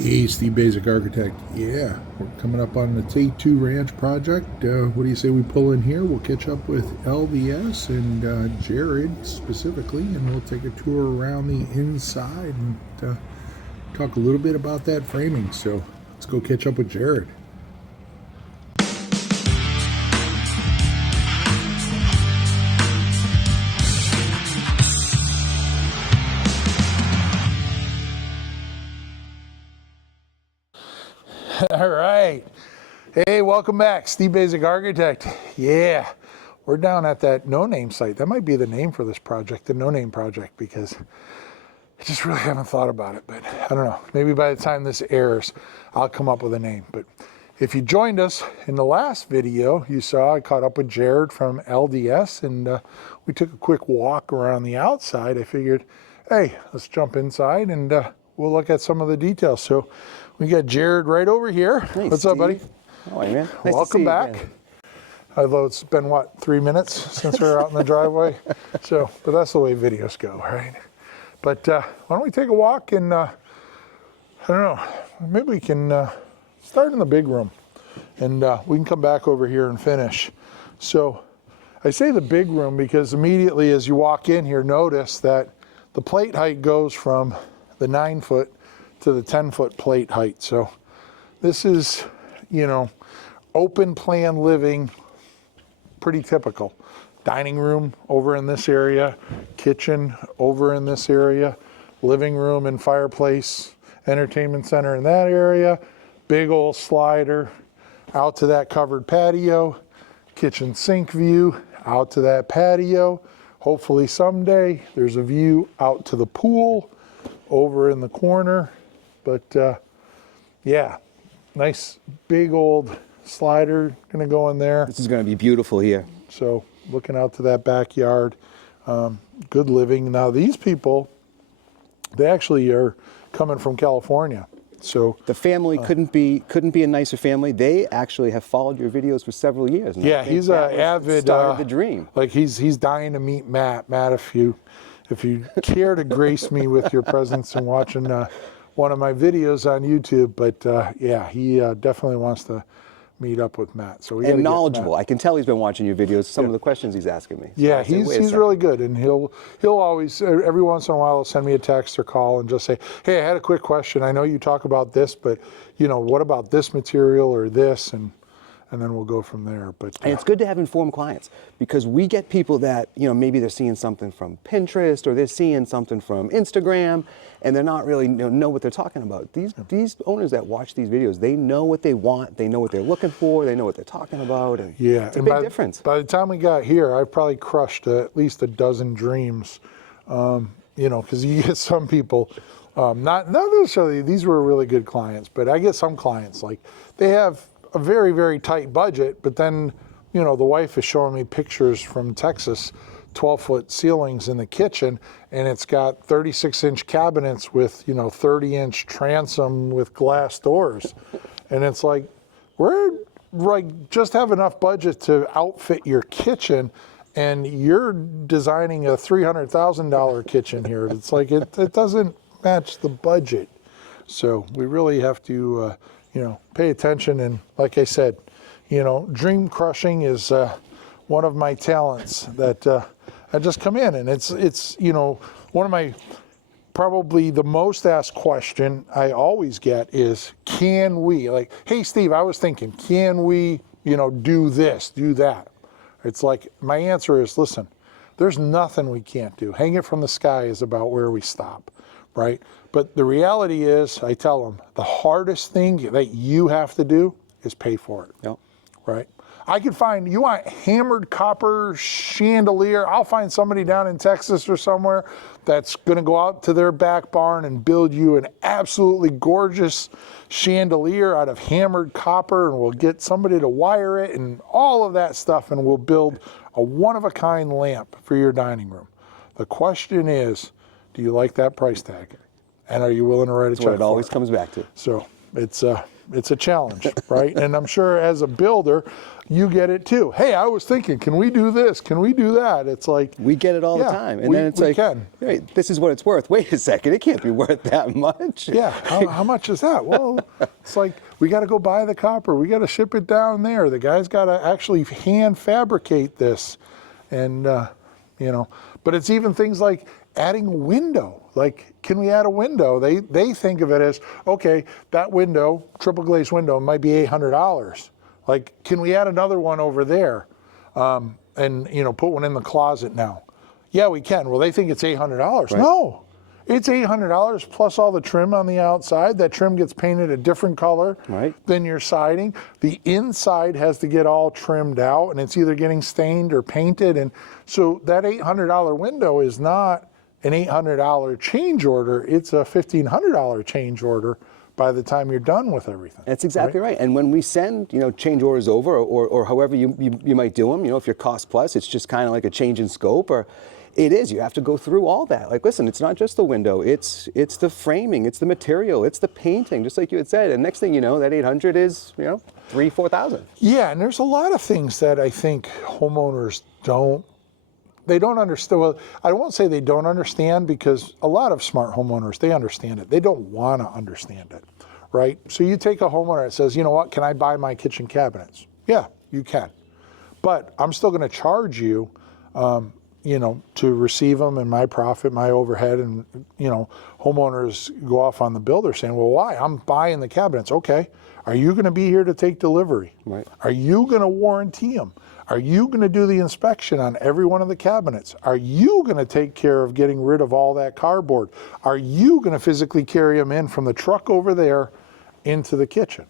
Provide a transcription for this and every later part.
Hey, Steve Basic Architect. Yeah, we're coming up on the T2 Ranch project. What do you say we pull in here? We'll catch up with LDS and Jared specifically, and we'll take a tour around the inside and talk a little bit about that framing. So let's go catch up with Jared. All right. Hey, welcome back. Steve Basic Architect. Yeah, we're down at that No Name site. That might be the name for this project, the No Name Project, because I just really haven't thought about it. But I don't know. Maybe by the time this airs, I'll come up with a name. But if you joined us in the last video, you saw I caught up with Jared from LDS, and we took a quick walk around the outside. I figured, hey, let's jump inside and we'll look at some of the details. So we got Jared right over here. Hey, What's Steve. up, buddy? How are you, man? Nice Welcome back. Again. Although it's been, what, 3 minutes since we were out in the driveway? So, but that's the way videos go, right? But why don't we take a walk and, I don't know, maybe we can start in the big room and we can come back over here and finish. So I say the big room because immediately as you walk in here, notice that the plate height goes from the 9-foot to the 10-foot plate height. So this is, you know, open plan living, pretty typical. Dining room over in this area, kitchen over in this area, living room and fireplace, entertainment center in that area, big old slider out to that covered patio, kitchen sink view out to that patio. Hopefully someday there's a view out to the pool over in the corner. But yeah, nice big old slider gonna go in there. This is going to be beautiful here. So looking out to that backyard, good living. Now these people, they actually are coming from California. So The family couldn't be a nicer family. They actually have followed your videos for several years. And yeah, I think he's that an was avid. started the dream. Like he's dying to meet Matt. Matt, if you care to grace me with your presence and watching one of my videos on YouTube, but yeah, he definitely wants to meet up with Matt. So we gotta And get knowledgeable. Matt. I can tell he's been watching your videos, some of the questions he's asking me. So Yeah, I say, he's "Wait a second." really good, and he'll always, every once in a while, he'll send me a text or call and just say, hey, I had a quick question. I know you talk about this, but you know, what about this material or this, and then we'll go from there. But And it's good to have informed clients because we get people that, you know, maybe they're seeing something from Pinterest or they're seeing something from Instagram and they're not really know what they're talking about. These owners that watch these videos, they know what they want, they know what they're looking for, they know what they're talking about, and yeah, it's a and big difference. By the time we got here, I probably crushed at least a dozen dreams. You know, because you get some people, not necessarily, these were really good clients, but I get some clients, like they have a very, very tight budget, but then, you know, the wife is showing me pictures from Texas, 12-foot ceilings in the kitchen, and it's got 36-inch cabinets with, you know, 30-inch transom with glass doors. And it's like, we're like just have enough budget to outfit your kitchen, and you're designing a $300,000 kitchen here. It's like, it doesn't match the budget. So we really have to, you know, pay attention. And like I said, you know, dream crushing is one of my talents that I just come in, and it's you know, one of my, probably the most asked question I always get is, can we, like, hey Steve, I was thinking, can we, you know, do this, do that? It's like, my answer is, listen, there's nothing we can't do. Hang it from the sky is about where we stop, right? But the reality is, I tell them, the hardest thing that you have to do is pay for it, Yep. right? I could find, you want hammered copper chandelier, I'll find somebody down in Texas or somewhere that's gonna go out to their back barn and build you an absolutely gorgeous chandelier out of hammered copper, and we'll get somebody to wire it and all of that stuff, and we'll build a one-of-a-kind lamp for your dining room. The question is, do you like that price tag? And are you willing to write a check That's what it for always it? comes back to. So it's a challenge, right? And I'm sure as a builder, you get it too. Hey, I was thinking, can we do this? Can we do that? It's like We get it all the yeah, time. And we- then it's we like, can. hey, this is what it's worth. Wait a second, it can't be worth that much. Yeah, how much is that? Well, it's like we got to go buy the copper. We got to ship it down there. The guy's got to actually hand fabricate this, and But it's even things like adding a window. Like, can we add a window? They think of it as, okay, that window, triple glazed window, might be $800. Like, can we add another one over there, and put one in the closet now? Yeah, we can. Well, they think it's $800. Right. No. It's $800 plus all the trim on the outside. That trim gets painted a different color Right. than your siding. The inside has to get all trimmed out, and it's either getting stained or painted. And so that $800 window is not an $800 change order. It's a $1,500 change order by the time you're done with everything. That's exactly right. And when we send, change orders over, or however you might do them, if you're cost plus, it's just kind of like a change in scope, or it is. You have to go through all that. Like, listen, it's not just the window. It's the framing. It's the material. It's the painting, just like you had said. And next thing you know, that 800 is, 3,000-4,000. Yeah, and there's a lot of things that I think homeowners don't understand. Well, I won't say they don't understand, because a lot of smart homeowners, they understand it. They don't want to understand it, right? So you take a homeowner that says, you know what, can I buy my kitchen cabinets? Yeah, you can. But I'm still going to charge you, to receive them, and my profit, my overhead, and, homeowners go off on the builder saying, well, why? I'm buying the cabinets. Okay. Are you going to be here to take delivery? Right. Are you going to warranty them? Are you going to do the inspection on every one of the cabinets? Are you going to take care of getting rid of all that cardboard? Are you going to physically carry them in from the truck over there into the kitchen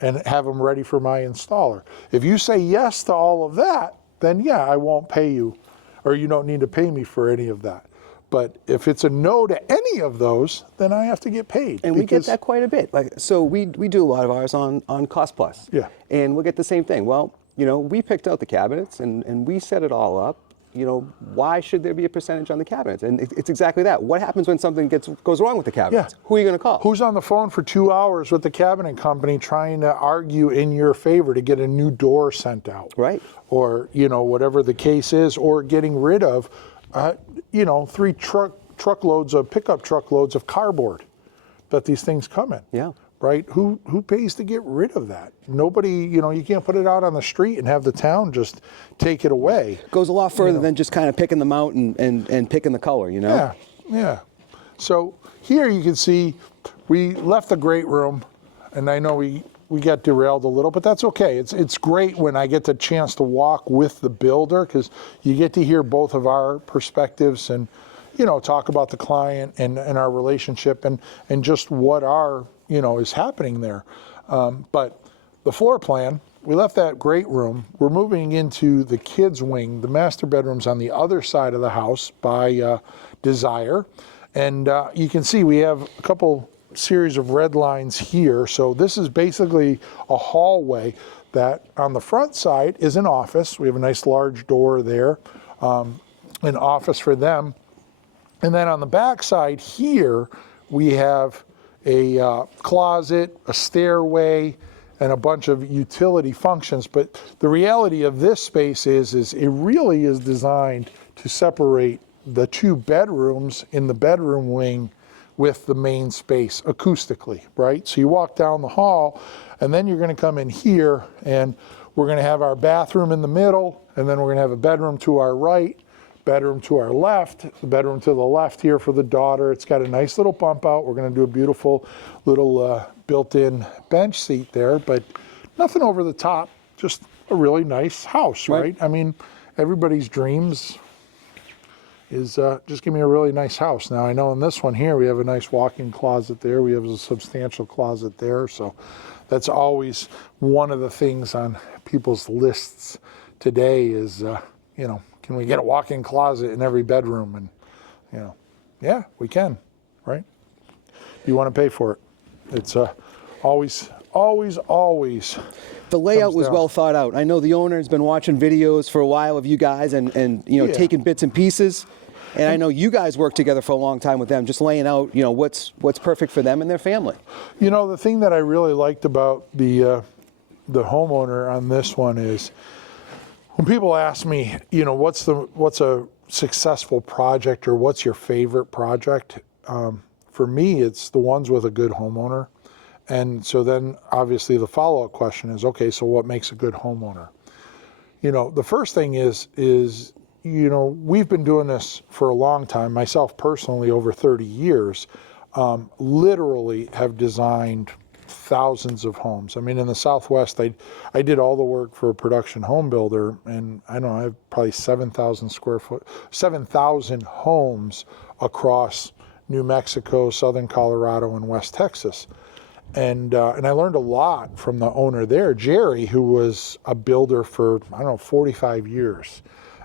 and have them ready for my installer? If you say yes to all of that, then yeah, I won't pay you, or you don't need to pay me for any of that. But if it's a no to any of those, then I have to get paid. And we get that quite a bit. So we do a lot of ours on cost plus. Yeah. And we'll get the same thing. Well, we picked out the cabinets and we set it all up. Why should there be a percentage on the cabinets? And it's exactly that. What happens when something goes wrong with the cabinets? Yeah. Who are you going to call? Who's on the phone for 2 hours with the cabinet company trying to argue in your favor to get a new door sent out? Right. Or, whatever the case is, or getting rid of, 3 truckloads of pickup truckloads of cardboard that these things come in. Yeah. Right? Who pays to get rid of that? Nobody, you can't put it out on the street and have the town just take it away. Goes a lot further than just kind of picking them out and picking the color, Yeah. So here you can see we left the great room, and I know we got derailed a little, but that's okay. It's great when I get the chance to walk with the builder, because you get to hear both of our perspectives and, talk about the client and our relationship and just what is happening there. But the floor plan, we left that great room. We're moving into the kids' wing. The master bedroom's on the other side of the house by Desire. And you can see we have a couple series of red lines here. So this is basically a hallway that on the front side is an office. We have a nice large door there, an office for them. And then on the back side here, we have a closet, a stairway, and a bunch of utility functions. But the reality of this space is it really is designed to separate the 2 bedrooms in the bedroom wing with the main space acoustically, right? So you walk down the hall, and then you're going to come in here, and we're going to have our bathroom in the middle, and then we're going to have a bedroom to our right, bedroom to our left, the bedroom to the left here for the daughter. It's got a nice little bump out. We're going to do a beautiful little built-in bench seat there, but nothing over the top, just a really nice house, right? I mean, everybody's dreams is just give me a really nice house. Now, I know in this one here, we have a nice walk-in closet there. We have a substantial closet there. So that's always one of the things on people's lists today is, can we get a walk-in closet in every bedroom? And, yeah, we can, right? You want to pay for it. It's always. The layout was down. well thought out. I know the owner's been watching videos for a while of you guys and Yeah. taking bits and pieces. And I know you guys work together for a long time with them, just laying out, what's perfect for them and their family. The thing that I really liked about the homeowner on this one is when people ask me, what's a successful project or what's your favorite project? For me, it's the ones with a good homeowner. And so then obviously the follow-up question is, okay, so what makes a good homeowner? The first thing is we've been doing this for a long time, myself personally over 30 years, literally have designed thousands of homes. I mean, in the Southwest, I did all the work for a production home builder, and I have probably 7,000 homes across New Mexico, Southern Colorado, and West Texas. And I learned a lot from the owner there, Jerry, who was a builder for, 45 years.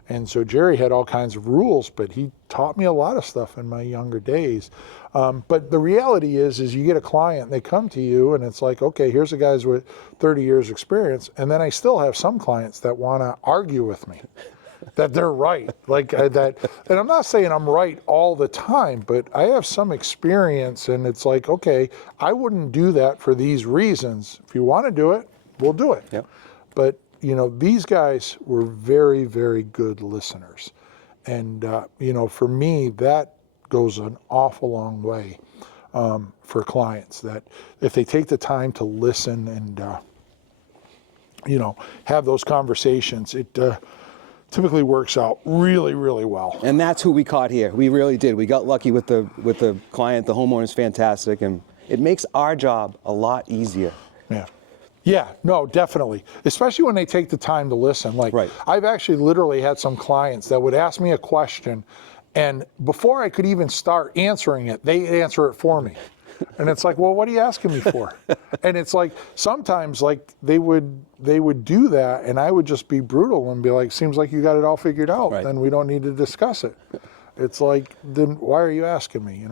And so Jerry had all kinds of rules, but he taught me a lot of stuff in my younger days. But the reality is you get a client, they come to you, and it's like, okay, here's a guy with 30 years experience. And then I still have some clients that want to argue with me that they're right. And I'm not saying I'm right all the time, but I have some experience, and it's like, okay, I wouldn't do that for these reasons. If you want to do it, we'll do it. Yep. But these guys were very, very good listeners. And, for me, that goes an awful long way for clients, that if they take the time to listen and, have those conversations, it typically works out really, really well. And that's who we caught here. We really did. We got lucky with the client. The homeowner's fantastic, and it makes our job a lot easier. Yeah. Yeah, no, definitely. Especially when they take the time to listen. Right. I've actually literally had some clients that would ask me a question, and before I could even start answering it, they answer it for me. And it's like, well, what are you asking me for? And it's like, sometimes they would do that, and I would just be brutal and be like, seems like you got it all figured out. Right. Then we don't need to discuss it. It's like, then why are you asking me,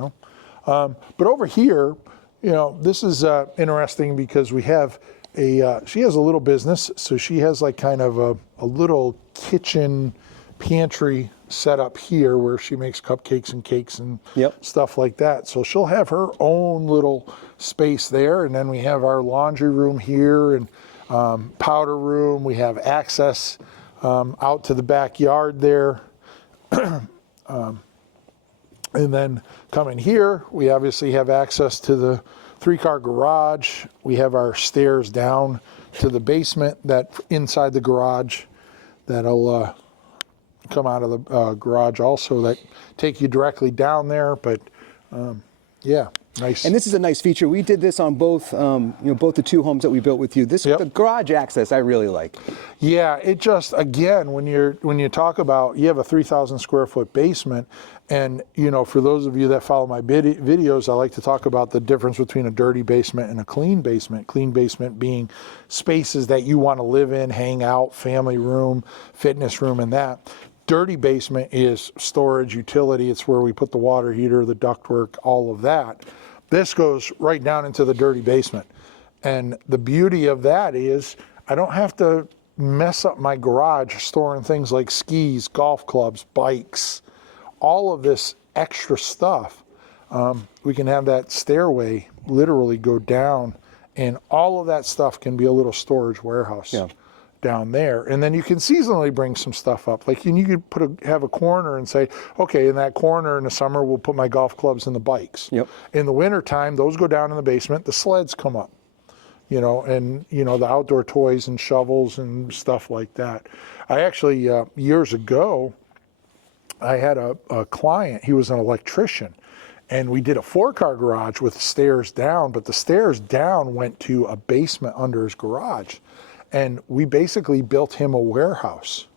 But over here, this is interesting because we have she has a little business, so she has kind of a little kitchen pantry set up here where she makes cupcakes and cakes and stuff like that. So she'll have her own little space there, and then we have our laundry room here and powder room. We have access out to the backyard there. And then coming here, we obviously have access to the 3-car garage. We have our stairs down to the basement that inside the garage that'll come out of the garage also, that take you directly down there. But yeah, nice. And this is a nice feature. We did this on both the two homes that we built with you. The garage access I really like. Yeah, it just, again, when you talk about, you have a 3,000 square foot basement, and for those of you that follow my videos, I like to talk about the difference between a dirty basement and a clean basement. Clean basement being spaces that you want to live in, hang out, family room, fitness room, and that. Dirty basement is storage, utility. It's where we put the water heater, the ductwork, all of that. This goes right down into the dirty basement. And the beauty of that is I don't have to mess up my garage storing things like skis, golf clubs, bikes, all of this extra stuff. We can have that stairway literally go down, and all of that stuff can be a little storage warehouse down there. And then you can seasonally bring some stuff up. You could have a corner and say, okay, in that corner in the summer, we'll put my golf clubs and the bikes. Yep. In the wintertime, those go down in the basement, the sleds come up. And the outdoor toys and shovels and stuff like that. I actually, years ago, I had a client, he was an electrician, and we did a 4-car garage with stairs down, but the stairs down went to a basement under his garage. And we basically built him a warehouse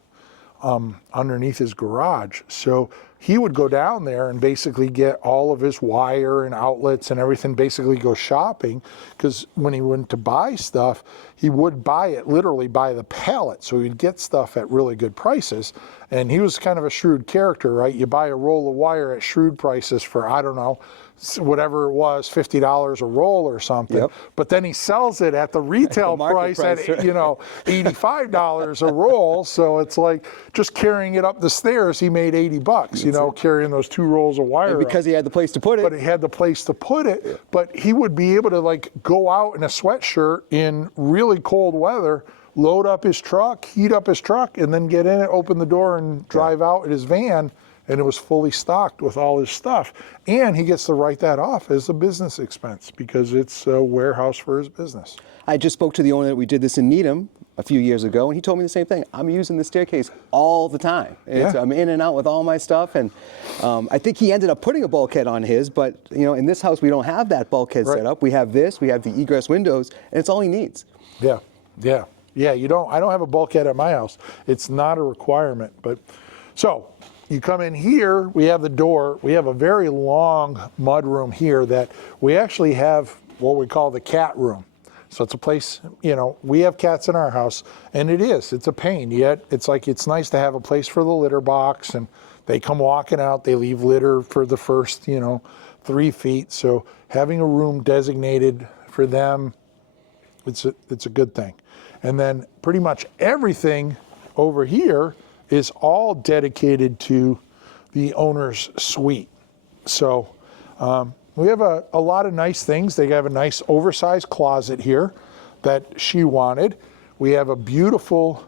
underneath his garage. So he would go down there and basically get all of his wire and outlets and everything, basically go shopping, because when he went to buy stuff, he would buy it literally by the pallet. So he'd get stuff at really good prices. And he was kind of a shrewd character, right? You buy a roll of wire at shrewd prices for, I don't know, whatever it was, $50 a roll or something. Yep. But then he sells it at the retail market price at, price, right? you know, $85 a roll. So it's like just carrying it up the stairs, he made $80, you know, carrying those 2 rolls of wire. And because he had the place to put it. But he had the place to put it. But he would be able to like go out in a sweatshirt in really cold weather, load up his truck, heat up his truck, and then get in it, open the door, and drive out in his van. And it was fully stocked with all his stuff. And he gets to write that off as a business expense because it's a warehouse for his business. I just spoke to the owner that we did this in Needham a few years ago, and he told me the same thing. I'm using the staircase all the time. I'm in and out with all my stuff, and I think he ended up putting a bulkhead on his, but you know, in this house we don't have that bulkhead set up. We have this, we have the egress windows, and it's all he needs. Yeah, yeah, yeah. I don't have a bulkhead at my house. It's not a requirement, but so. You come in here, we have the door. We have a very long mud room here that we actually have what we call the cat room. So it's a place, you know, we have cats in our house, and it's a pain. Yet it's like it's nice to have a place for the litter box, and they come walking out, they leave litter for the first, you know, 3 feet. So having a room designated for them, it's a good thing. And then pretty much everything over here is all dedicated to the owner's suite. So we have a lot of nice things. They have a nice oversized closet here that she wanted. We have a beautiful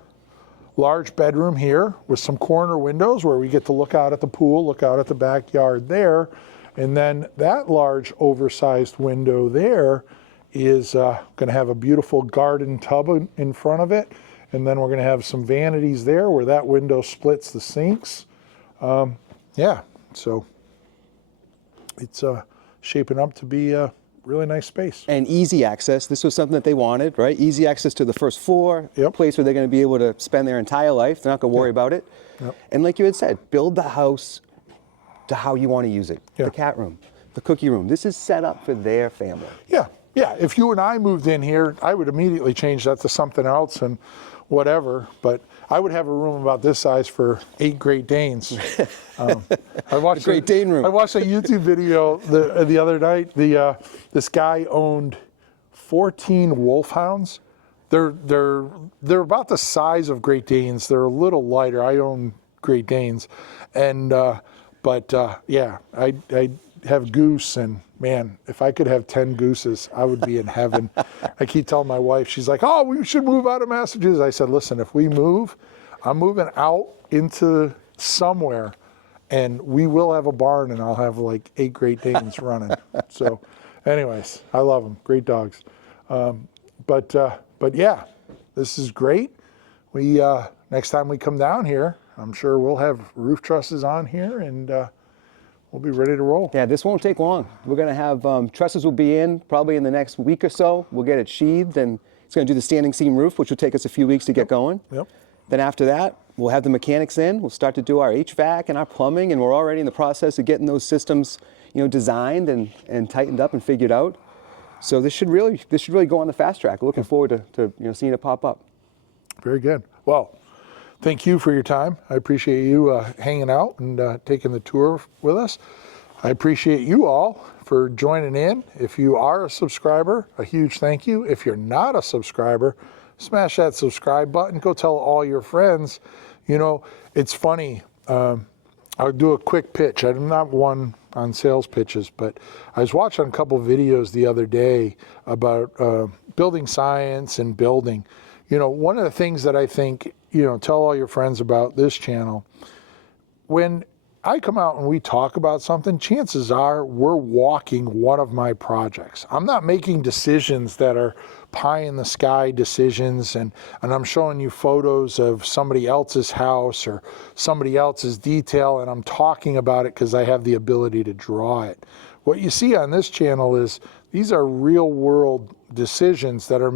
large bedroom here with some corner windows where we get to look out at the pool, look out at the backyard there. And then that large oversized window there is going to have a beautiful garden tub in front of it. And then we're going to have some vanities there where that window splits the sinks. Yeah, so it's shaping up to be a really nice space. And easy access. This was something that they wanted, right? Easy access to the first floor, Yep. a place where they're going to be able to spend their entire life. They're not going to worry about it. Yep. And like you had said, build the house to how you want to use it. Yeah. The cat room, the cookie room. This is set up for their family. Yeah, yeah. If you and I moved in here, I would immediately change that to something else and whatever. But I would have a room about this size for 8 Great Danes. I watched Great Dane room. I watched a YouTube video the other night. This guy owned 14 wolfhounds. They're about the size of Great Danes. They're a little lighter. I own Great Danes, and yeah, I have goose, and man, if I could have 10 gooses, I would be in heaven. I keep telling my wife, she's like, oh, we should move out of Massachusetts. I said, listen, if we move, I'm moving out into somewhere, and we will have a barn, and I'll have like 8 Great Danes running. So anyways, I love them. Great dogs. But yeah, this is great. We next time we come down here, I'm sure we'll have roof trusses on here, and we'll be ready to roll. Yeah, this won't take long. We're going to have trusses will be in probably in the next week or so. We'll get it sheathed, and it's going to do the standing seam roof, which will take us a few weeks to get going. Yep. Then after that, we'll have the mechanics in. We'll start to do our HVAC and our plumbing, and we're already in the process of getting those systems, you know, designed and tightened up and figured out. So this should really go on the fast track. Looking forward to seeing it pop up. Very good. Well, thank you for your time. I appreciate you hanging out and taking the tour with us. I appreciate you all for joining in. If you are a subscriber, a huge thank you. If you're not a subscriber, smash that subscribe button. Go tell all your friends. You know, it's funny. I'll do a quick pitch. I'm not one on sales pitches, but I was watching a couple videos the other day about building science and building. You know, one of the things that I think, you know, tell all your friends about this channel, when I come out and we talk about something, chances are we're walking one of my projects. I'm not making decisions that are pie in the sky decisions, and I'm showing you photos of somebody else's house or somebody else's detail, and I'm talking about it because I have the ability to draw it. What you see on this channel is these are real world decisions that are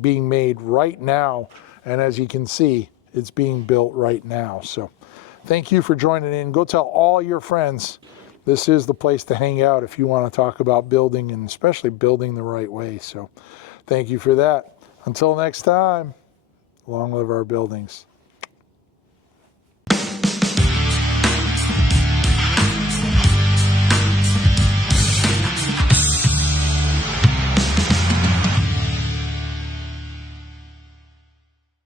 being made right now, and as you can see, it's being built right now. So thank you for joining in. Go tell all your friends this is the place to hang out if you want to talk about building, and especially building the right way. So thank you for that. Until next time, long live our buildings.